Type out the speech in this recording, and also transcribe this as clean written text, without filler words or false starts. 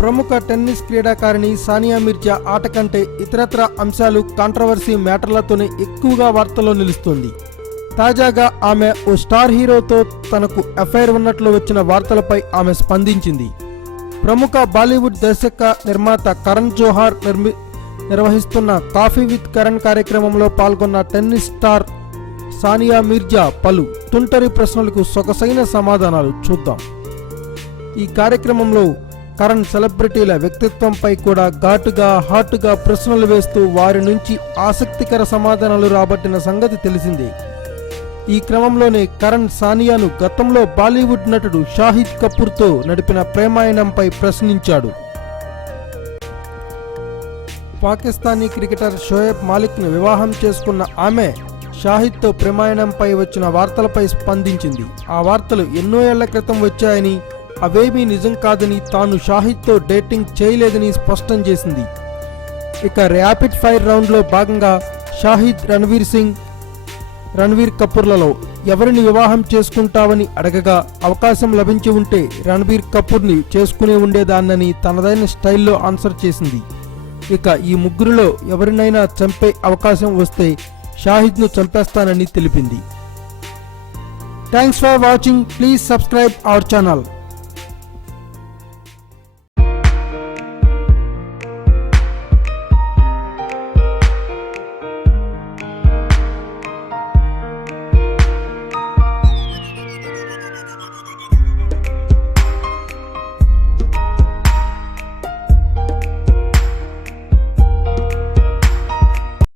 ప్రముఖ టెన్నిస్ క్రీడాకారిణి సానియా మిర్జా ఆట కంటే ఇతరత్ర అంశాలు కాంట్రవర్సీ మ్యాటర్లతోనే ఎక్కువగా వార్తల్లో నిలుస్తుంది. తాజాగా ఆమె ఓ స్టార్ హీరోతో తనకు అఫైర్ ఉన్నట్లు వచ్చిన వార్తలపై ఆమె స్పందించింది. ప్రముఖ బాలీవుడ్ దర్శక నిర్మాత కరణ్ జోహార్ నిర్వహిస్తున్న కాఫీ విత్ కరణ్ కార్యక్రమంలో పాల్గొన్న టెన్నిస్ స్టార్ సానియా మిర్జా పలు తుంటరి ప్రశ్నలకు సొగసైన సమాధానాలు చూద్దాం. ఈ కార్యక్రమంలో కరణ్ సెలబ్రిటీల వ్యక్తిత్వంపై కూడా ఘాటుగా హాటుగా ప్రశ్నలు వేస్తూ వారి నుంచి ఆసక్తికర సమాధానాలు రాబట్టిన సంగతి తెలిసిందే. ఈ క్రమంలోనే కరణ్ సానియాను గతంలో బాలీవుడ్ నటుడు షాహిద్ కపూర్తో నడిపిన ప్రేమాయణంపై ప్రశ్నించాడు. పాకిస్తానీ క్రికెటర్ షోయబ్ మాలిక్ను వివాహం చేసుకున్న ఆమె షాహిద్తో ప్రేమాయణంపై వచ్చిన వార్తలపై స్పందించింది. ఆ వార్తలు ఎన్నో ఏళ్ల క్రితం వచ్చాయని, అవేమీ నిజం కాదని, తాను షాహిద్తో డేటింగ్ చేయలేదని స్పష్టం చేసింది. ఇక ర్యాపిడ్ ఫైర్ రౌండ్లో భాగంగా షాహిద్ రణ్వీర్ కపూర్లలో ఎవరిని వివాహం చేసుకుంటావని అడగగా అవకాశం లభించి ఉంటే రణ్వీర్ కపూర్ని చేసుకునే ఉండేదాన్నని తనదైన స్టైల్లో ఆన్సర్ చేసింది. ఇక ఈ ముగ్గురులో ఎవరినైనా చంపే అవకాశం వస్తే షాహిద్ను చంపేస్తానని తెలిపింది. Thanks for watching. Please subscribe our channel.